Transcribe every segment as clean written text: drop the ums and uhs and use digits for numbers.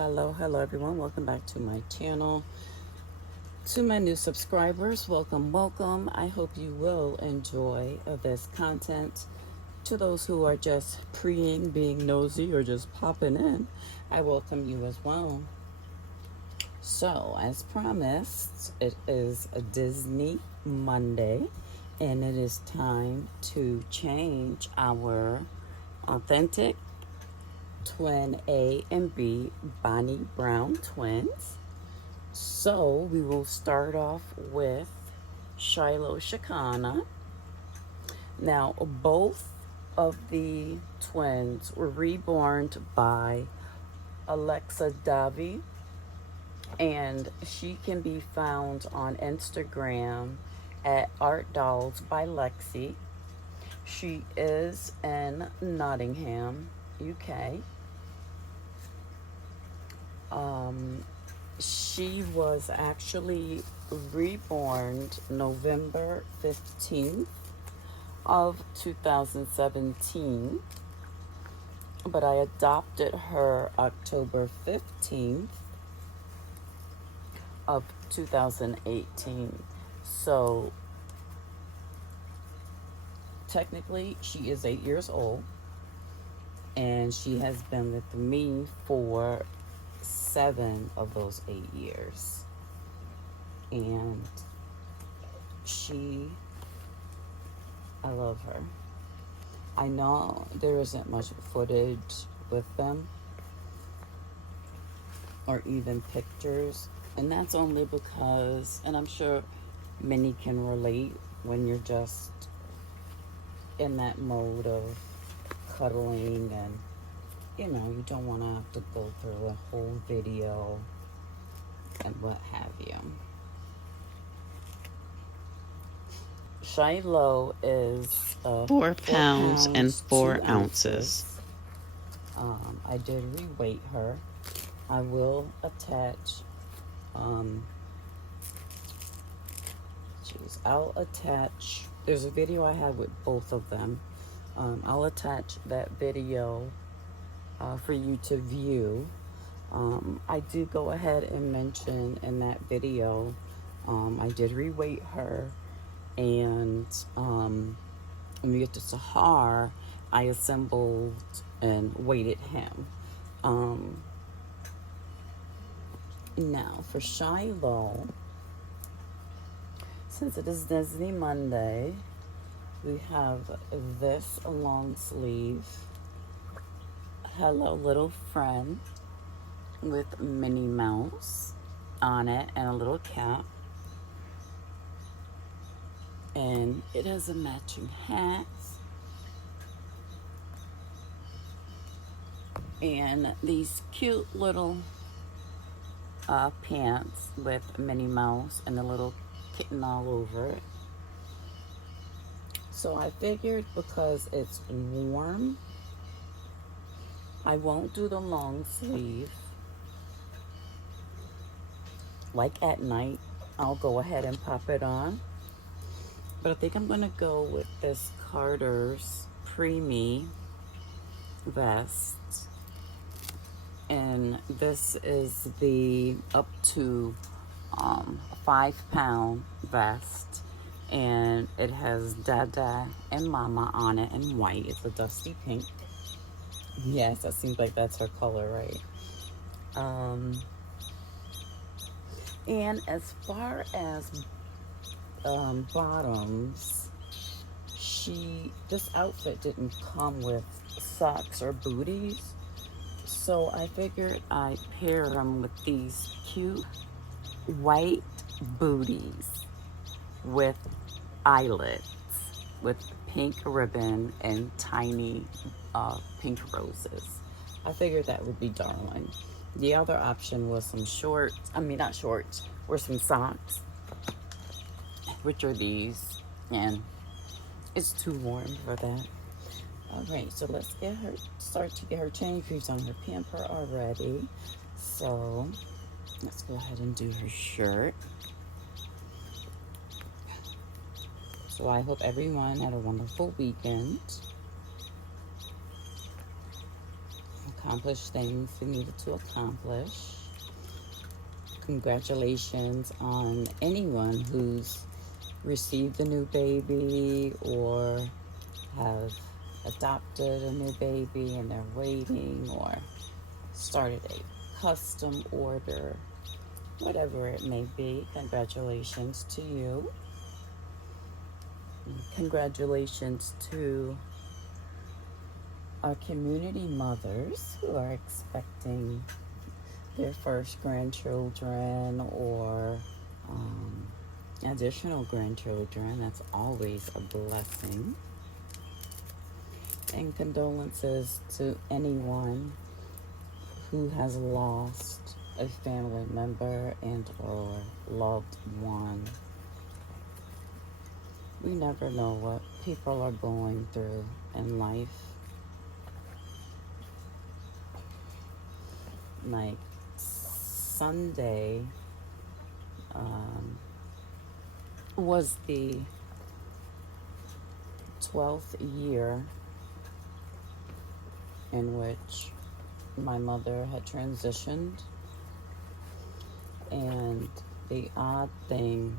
Hello everyone. Welcome back to my channel. To my new subscribers, welcome. I hope you will enjoy this content. To those who are just being nosy, or just popping in, I welcome you as well. So, as promised, it is a Disney Monday, and it is time to change our authentic twin A and B Bonnie Brown twins. So we will start off with Shiloh Shekinah. Now, both of the twins were reborn by Alexia Davey, and she can be found on Instagram at ArtDolls by Lexi. She is in Nottingham, UK. She was actually reborn November 15th of 2017, but I adopted her October 15th of 2018. So technically she is 8 years old, and she has been with me for 7 of those 8 years. And I love her. I know there isn't much footage with them or even pictures, and that's only because, and I'm sure many can relate, when you're just in that mode of cuddling, and you don't want to have to go through a whole video and what have you. Shiloh is 4 pounds and 4 ounces. I did reweight her. I will attach, I'll attach, there's a video I have with both of them. I'll attach that video for you to view. I do go ahead and mention in that video, I did reweight her, and when we get to Sahar, I assembled and weighted him. Now for Shiloh, since it is Disney Monday, we have this long sleeve Hello Little Friend with Minnie Mouse on it and a little cap. And it has a matching hat. And these cute little pants with Minnie Mouse and a little kitten all over it. So I figured, because it's warm, I won't do the long sleeve. Like at night, I'll go ahead and pop it on. But I think I'm gonna go with this Carter's Preemie vest. And this is the up to 5-pound vest. And it has Dada and Mama on it in white. It's a dusty pink. Yes, that seems like that's her color, right? And as far as bottoms, this outfit didn't come with socks or booties, so I figured I'd pair them with these cute white booties with eyelets with pink ribbon and tiny pink roses. I figured that would be darling. The other option was some shorts, not shorts, or some socks, which are these, and it's too warm for that. All right, so let's start to get her changed. She's on her pamper already, so let's go ahead and do her shirt. So I hope everyone had a wonderful weekend. accomplished things he needed to accomplish. Congratulations on anyone who's received a new baby or have adopted a new baby and they're waiting, or started a custom order, whatever it may be. Congratulations to you. And congratulations to our community mothers who are expecting their first grandchildren or additional grandchildren. That's always a blessing. And condolences to anyone who has lost a family member and or loved one. We never know what people are going through in life. Like Sunday was the 12th year in which my mother had transitioned, and the odd thing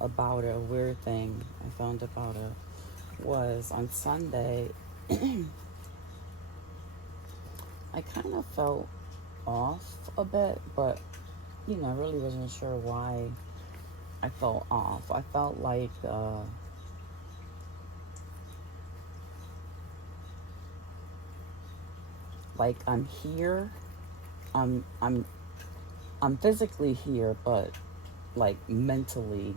about it, a weird thing I found about it, was on Sunday I kind of felt off a bit, but I really wasn't sure why I felt off. I felt like I'm here, I'm physically here, but like mentally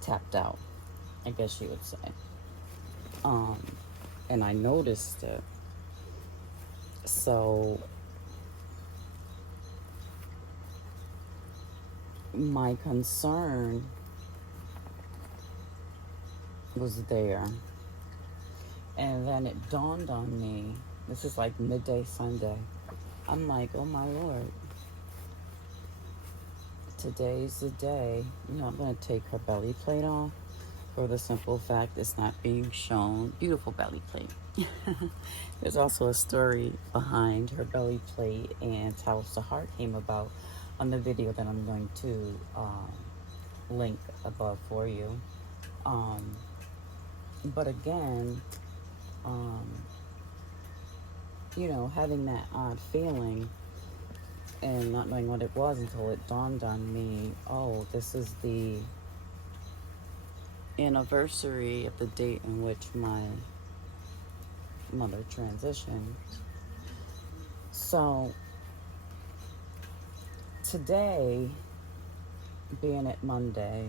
tapped out, I guess you would say. And I noticed it. So my concern was there. And then it dawned on me, this is like midday Sunday. I'm like, oh my Lord, today's the day. I'm going to take her belly plate off for the simple fact it's not being shown. Beautiful belly plate. There's also a story behind her belly plate and how Sahar came about on the video that I'm going to link above for you. But again, having that odd feeling and not knowing what it was until it dawned on me, oh, this is the anniversary of the date in which my mother transitioned. So today, being it Monday,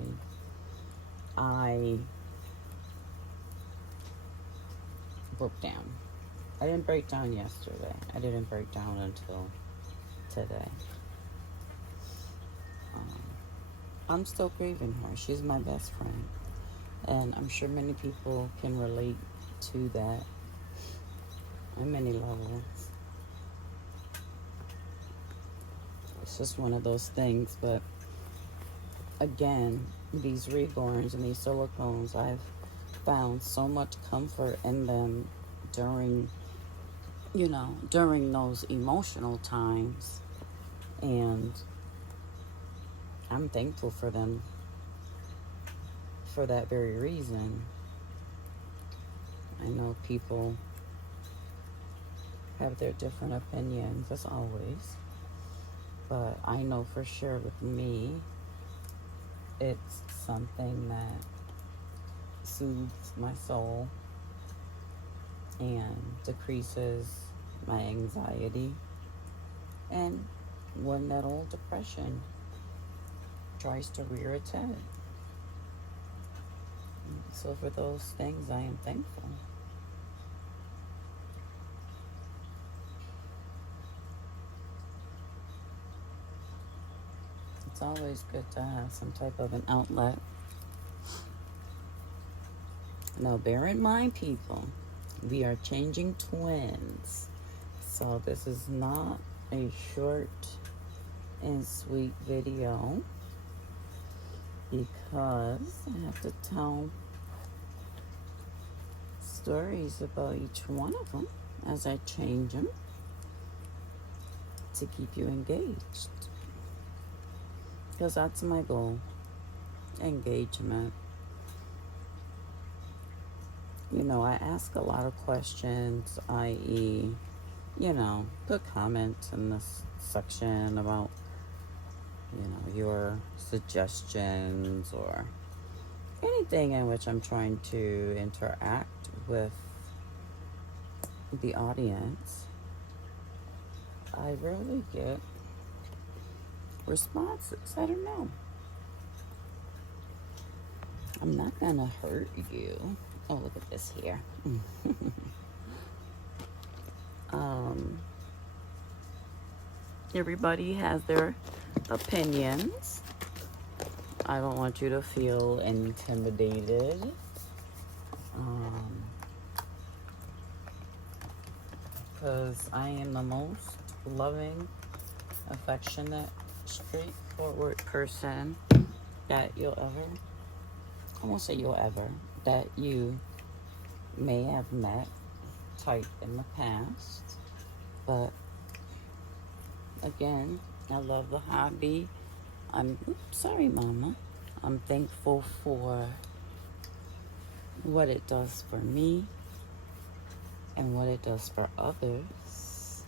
I broke down. I didn't break down yesterday. I didn't break down until today. I'm still grieving her. She's my best friend. And I'm sure many people can relate to that on many levels. It's just one of those things. But again, these reborns and these silicones, I've found so much comfort in them during those emotional times, and I'm thankful for them for that very reason. I know people have their different opinions, as always, but I know for sure with me, it's something that soothes my soul and decreases my anxiety, and when that old depression tries to rear its head. So for those things, I am thankful. It's always good to have some type of an outlet. Now, bear in mind, people, we are changing twins. So this is not a short and sweet video, because I have to tell stories about each one of them. as I change them to keep you engaged. Because that's my goal. Engagement. You know, I ask a lot of questions, i.e., you know, put comments in this section about, you know, your suggestions or anything in which I'm trying to interact with the audience. I rarely get responses. I don't know. I'm not gonna hurt you. Oh, look at this here. Everybody has their opinions. I don't want you to feel intimidated. Because I am the most loving, affectionate, straightforward person that you'll ever, I won't say you'll ever, that you may have met type in the past. But again, I love the hobby. Sorry, Mama. I'm thankful for what it does for me and what it does for others.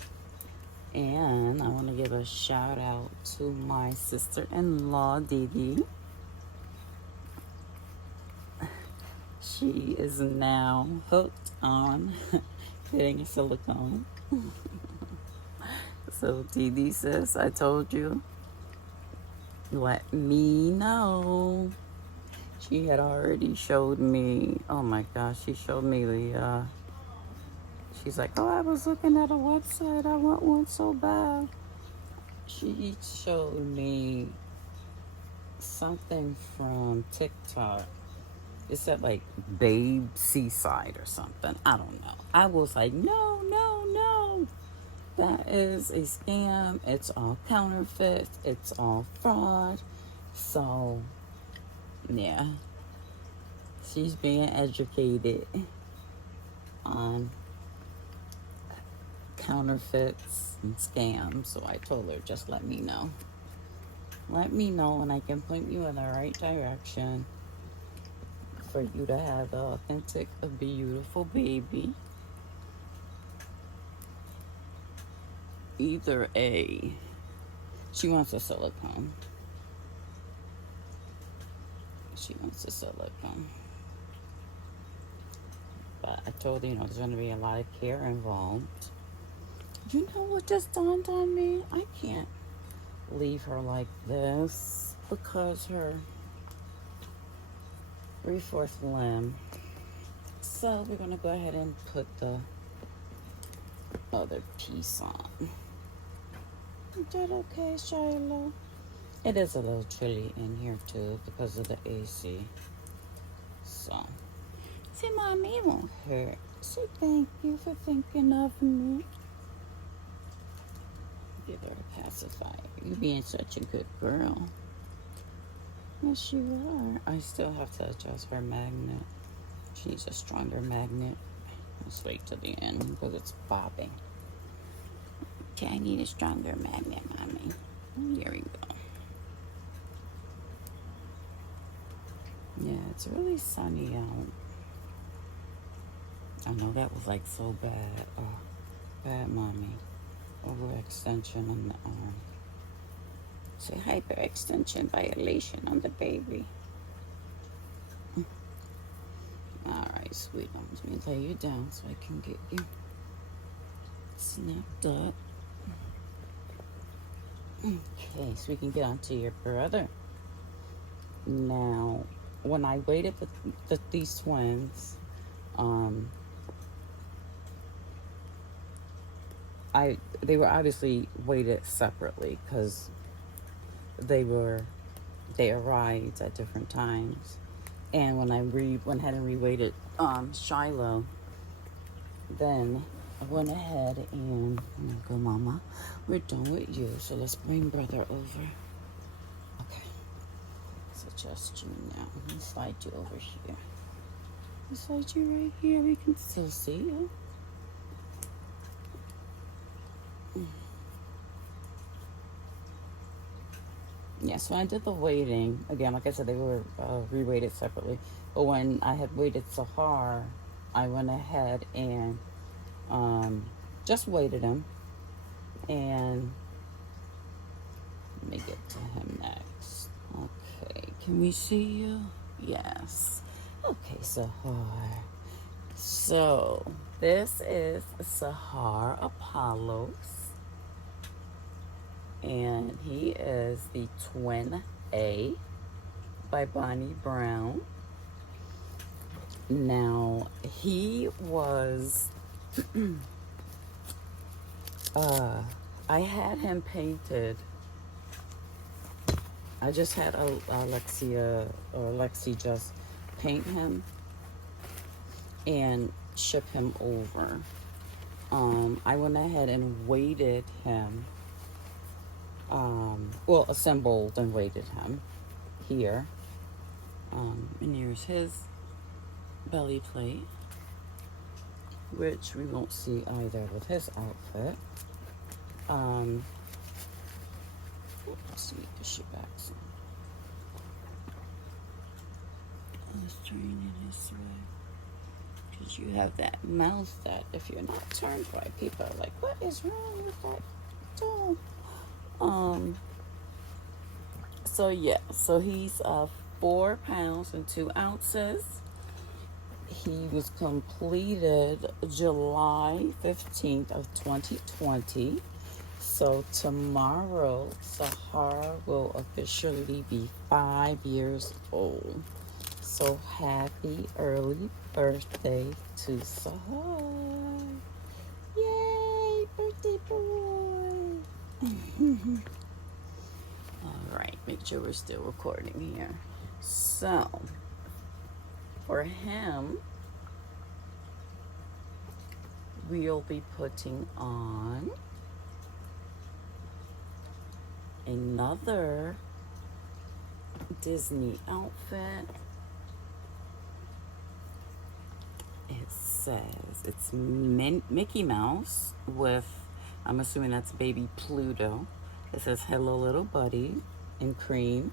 And I want to give a shout out to my sister-in-law, Davey. She is now hooked on getting a silicone. So TD says, I told you, let me know. She had already showed me, oh my gosh, she showed me the, she's like, oh, I was looking at a website, I want one so bad. She showed me something from TikTok. It said like Babe Seaside or something. I don't know. I was like, no, no, no. That is a scam. It's all counterfeit. It's all fraud. So, yeah. She's being educated on counterfeits and scams. So I told her, just let me know. Let me know and I can point you in the right direction for you to have the authentic, beautiful baby. Either a, she wants a silicone. She wants a silicone. But I told her, you know, there's going to be a lot of care involved. You know what just dawned on me? I can't leave her like this because her 3/4 limb. So we're going to go ahead and put the other piece on. Is that okay, Shiloh? It is a little chilly in here too because of the AC. So, say, Mommy, it won't hurt. Say thank you for thinking of me. Give her a pacifier. You being such a good girl. Yes, you are. I still have to adjust her magnet. She needs a stronger magnet. Let's wait till the end because it's bobbing. Okay, I need a stronger magnet, Mommy. Here we go. Yeah, it's really sunny out. I know that was like so bad. Oh, bad, Mommy. Overextension on the arm. Say hyperextension violation on the baby. Alright, sweet. Let me lay you down so I can get you snapped up. Okay, so we can get on to your brother. Now, when I waited for these twins, they were obviously weighted separately because they arrived at different times. And when I went ahead and reweighted Shiloh, then I went ahead and go, Mama, we're done with you, so let's bring brother over. Okay, let's adjust you now. Let me slide you over here. Let me slide you right here. We can still see you. Yeah, so I did the weighting. Again, like I said, they were re-weighted separately. But when I had weighted Sahar, I went ahead and just weighted him. And let me get to him next. Okay, can we see you? Yes. Okay, Sahar. So, this is Sahar Apollos. And he is the twin A by Bonnie Brown. Now, he was, I had him painted. I just had Alexia or Alexi just paint him and ship him over. I went ahead and weighted him. Well, assembled and weighted him here. And here's his belly plate, which we won't see either with his outfit. Let's see, push it back some. Let's turn it this way. Because you have that mouth that if you're not turned right, people are like, what is wrong with that doll? So yeah, so he's 4 pounds and 2 ounces. He was completed July 15th of 2020. So tomorrow, Sahar will officially be 5 years old. So happy early birthday to Sahar. Yay, birthday boy. All right, make sure we're still recording here. So, for him, we'll be putting on another Disney outfit. It says it's Mickey Mouse with, I'm assuming that's baby Pluto. It says hello little buddy in cream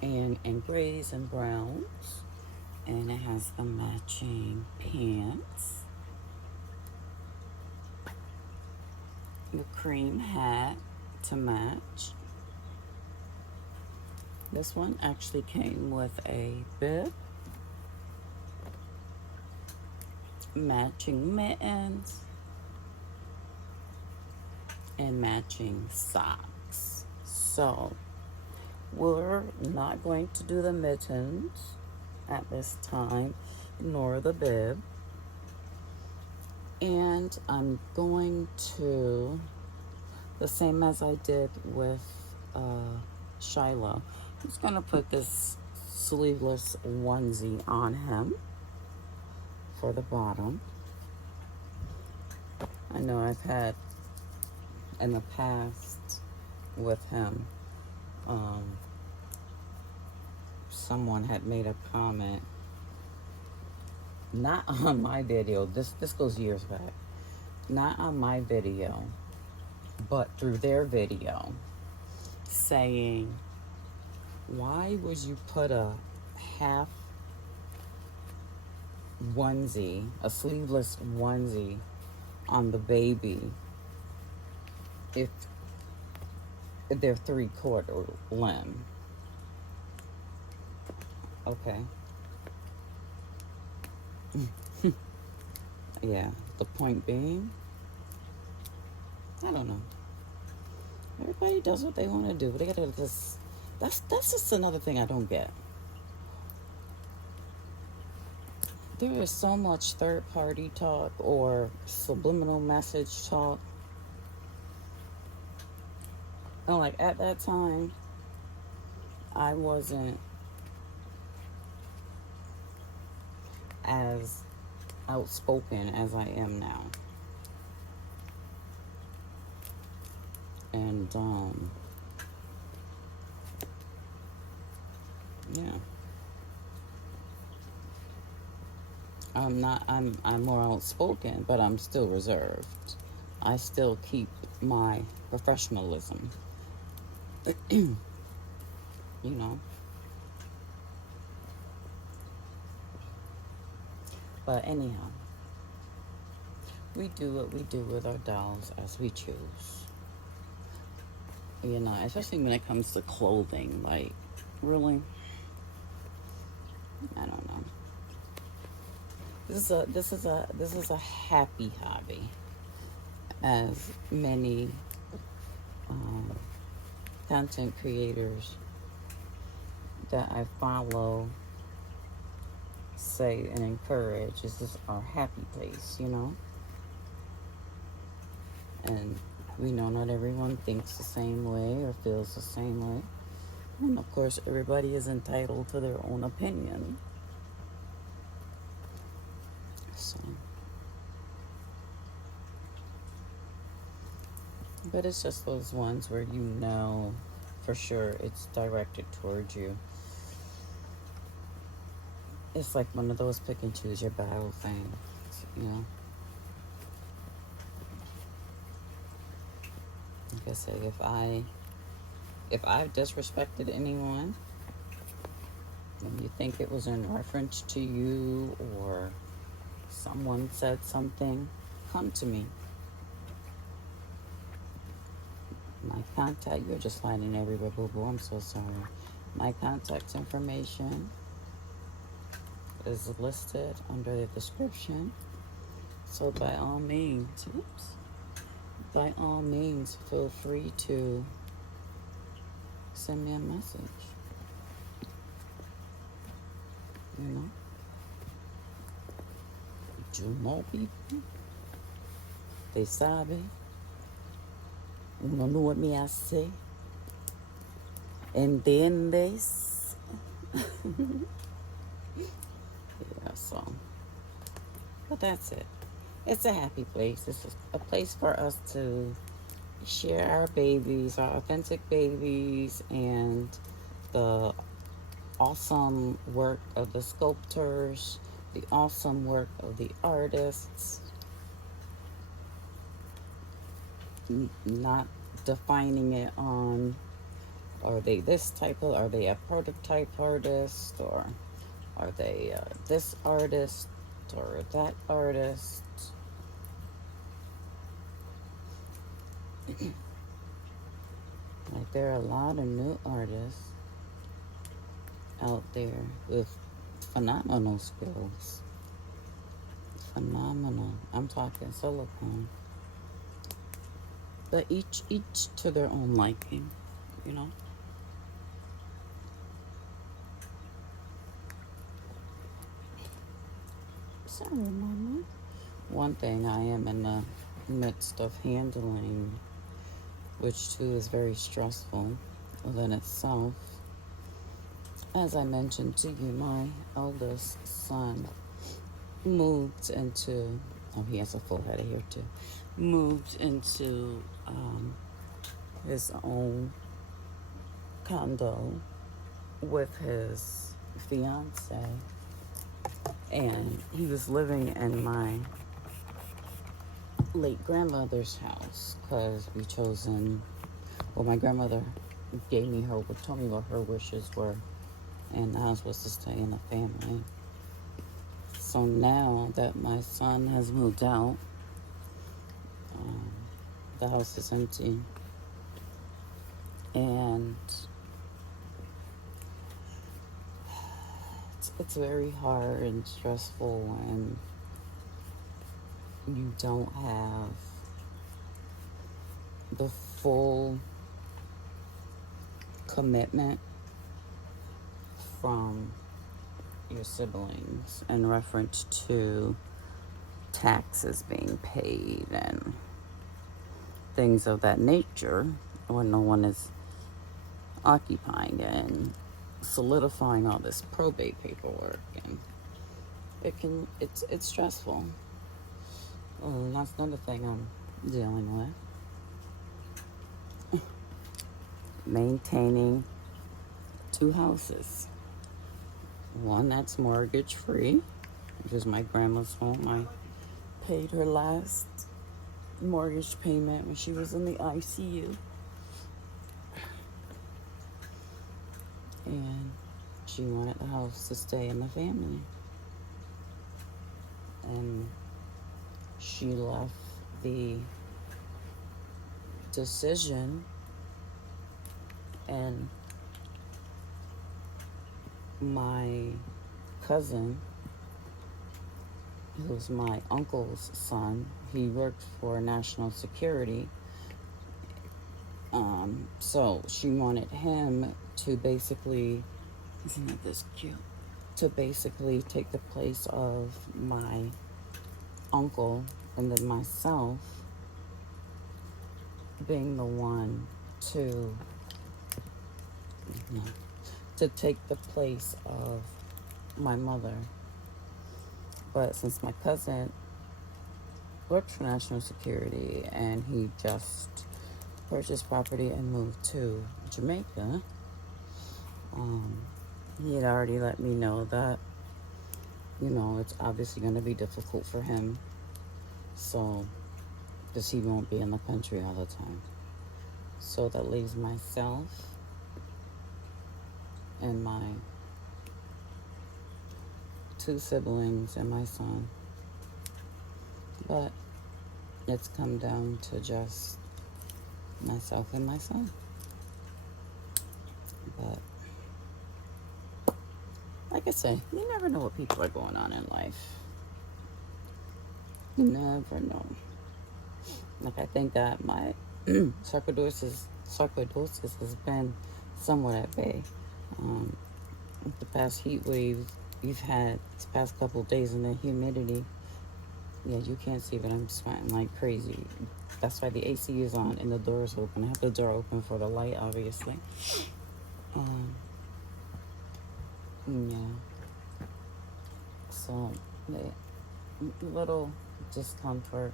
and in grays and browns. And it has the matching pants, the cream hat to match. This one actually came with a bib, matching mittens, and matching socks. So we're not going to do the mittens at this time, nor the bib. And I'm going to, the same as I did with Shiloh, I'm just gonna put this sleeveless onesie on him for the bottom. I know I've had in the past with him, someone had made a comment, not on my video, this goes years back, not on my video, but through their video, saying, why would you put a half onesie, a sleeveless onesie on the baby if they're 3/4 limb? Okay. Yeah, the point being, I don't know. Everybody does what they want to do. They gotta just, that's just another thing I don't get. There is so much third-party talk or subliminal message talk. And like at that time, I wasn't as outspoken as I am now. And yeah. I'm more outspoken, but I'm still reserved. I still keep my professionalism. You know. But anyhow, we do what we do with our dolls as we choose. You know, especially when it comes to clothing. Like, really? I don't know. This is a happy hobby, as many content creators that I follow say and encourage. Is this our happy place, you know? And we know not everyone thinks the same way or feels the same way. And of course, everybody is entitled to their own opinion. So, but it's just those ones where you know for sure it's directed towards you. It's like one of those pick and choose your battle things, you know. Like I said, if I've disrespected anyone, and you think it was in reference to you or someone said something, come to me. My contact, you're just sliding everywhere, boo-boo. I'm so sorry. My contact information is listed under the description. So by all means, feel free to send me a message. You know? More people, they sabe. Uno know what me I say. ¿Entiendes? Yeah, so. But that's it. It's a happy place. It's a place for us to share our babies, our authentic babies, and the awesome work of the sculptors, the awesome work of the artists. Not defining it on, are they this type of, are they a prototype artist, or are they this artist or that artist. Like, there are a lot of new artists out there with phenomenal skills. Phenomenal. I'm talking silicone. But each to their own liking, you know. Sorry, Mama. One thing I am in the midst of handling, which too is very stressful within itself. As I mentioned to you, my eldest son moved into, oh, he has a full head of hair too, moved into his own condo with his fiance, and he was living in my late grandmother's house because we chosen, well, my grandmother gave me her, told me what her wishes were, and I was supposed to stay in the family. So now that my son has moved out, the house is empty, and it's very hard and stressful, and you don't have the full commitment from your siblings in reference to taxes being paid and things of that nature when no one is occupying it and solidifying all this probate paperwork, and it's stressful. Oh, that's another thing I'm dealing with. Maintaining 2 houses. One that's mortgage free, which is my grandma's home. I paid her last mortgage payment when she was in the ICU. she wanted the house to stay in the family. And she left the decision and my cousin, who's my uncle's son, he worked for national security. So she wanted him to basically, isn't that this cute? To basically take the place of my uncle and then myself being the one to take the place of my mother. But since my cousin worked for national security and he just purchased property and moved to Jamaica, he had already let me know that, you know, it's obviously going to be difficult for him. So, because he won't be in the country all the time. So that leaves myself and my 2 siblings and my son. But it's come down to just myself and my son. But like I say, you never know what people are going on in life. You never know. Like, I think that my sarcoidosis has been somewhat at bay. The past heat waves we've had this past couple of days, and the humidity, yeah, you can't see, but I'm sweating like crazy. That's why the AC is on and the door is open. I have the door open for the light, obviously. Yeah. So, a little discomfort,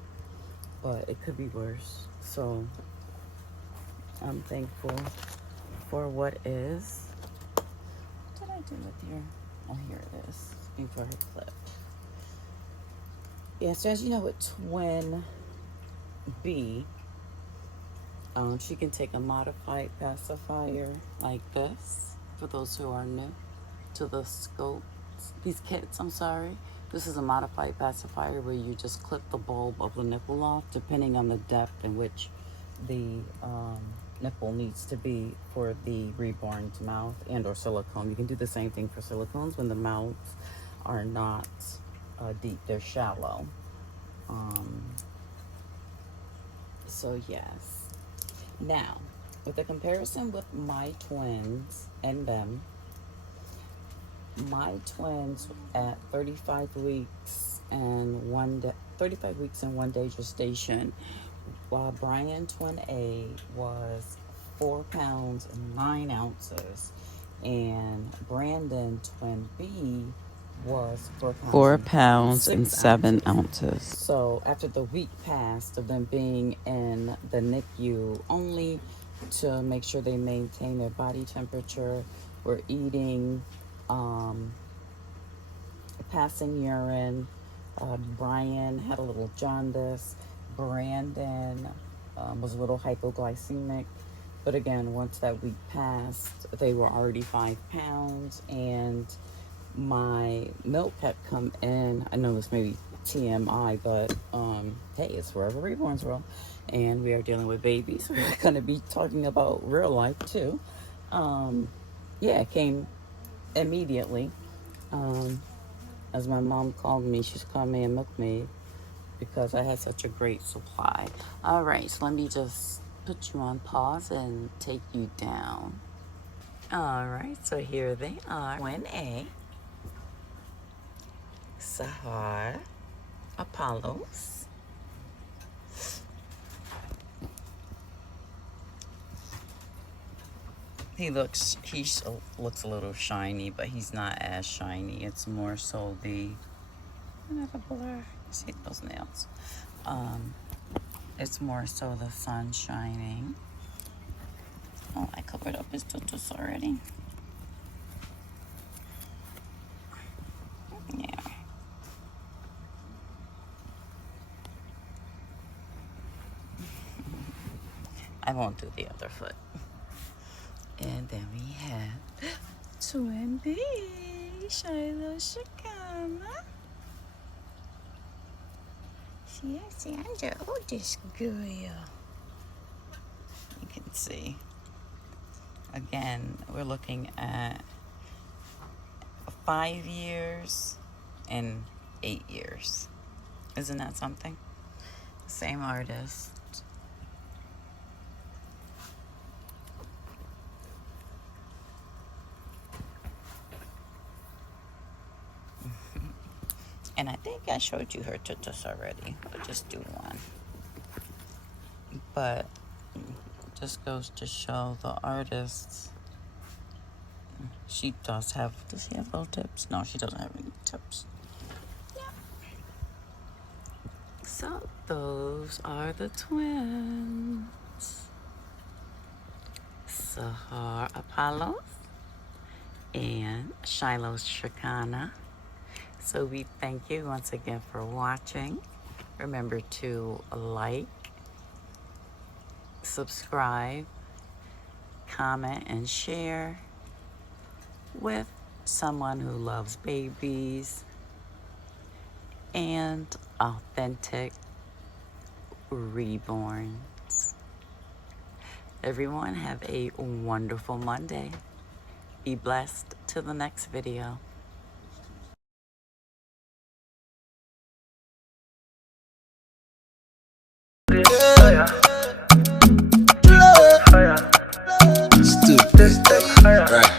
but it could be worse. So, I'm thankful for what is. What did I do with your? Oh, here it is. Before her clip. Yeah, so as you know, with twin B, she can take a modified pacifier like this. For those who are new to the scope, these kits, I'm sorry. This is a modified pacifier where you just clip the bulb of the nipple off, depending on the depth in which the nipple needs to be for the Reborned mouth and or silicone. You can do the same thing for silicones when the mouths are not deep, they're shallow. So yes. Now, with the comparison with my twins and them, my twins at 35 weeks and 1 day gestation, while Brian twin A was 4 pounds and 9 ounces, and Brandon twin B was 4 pounds and 7 ounces. So after the week passed of them being in the NICU, only to make sure they maintain their body temperature, were eating, passing urine. Brian had a little jaundice. Brandon was a little hypoglycemic. But again, once that week passed, they were already 5 pounds, and my milk had come in. I know this may be TMI, but hey, it's Forever Reborn's World, and we are dealing with babies. We're going to be talking about real life too. Yeah, it came immediately. As my mom called me, she's called me a milkmaid because I had such a great supply. All right, so let me just put you on pause and take you down. All right, so here they are. 1A, Sahar, Apollos. He looks a little shiny, but he's not as shiny. It's more so the, another blur. See those nails. It's more so the sun shining. Oh, I covered up his tutus already. Yeah. I won't do the other foot. And then we have twin bee, Shiloh Shekinah. Yes, I'm the oldest girl. You can see. Again, we're looking at 5 years and 8 years. Isn't that something? Same artist. And I think I showed you her tutus already, but just do one. But just goes to show the artist. She does have she have little tips? No, she doesn't have any tips. Yeah. So those are the twins. Sahar Apollo and Shiloh Shekinah. So we thank you once again for watching. Remember to like, subscribe, comment, and share with someone who loves babies and authentic reborns. Everyone have a wonderful Monday. Be blessed till the next video. Stupid. Right.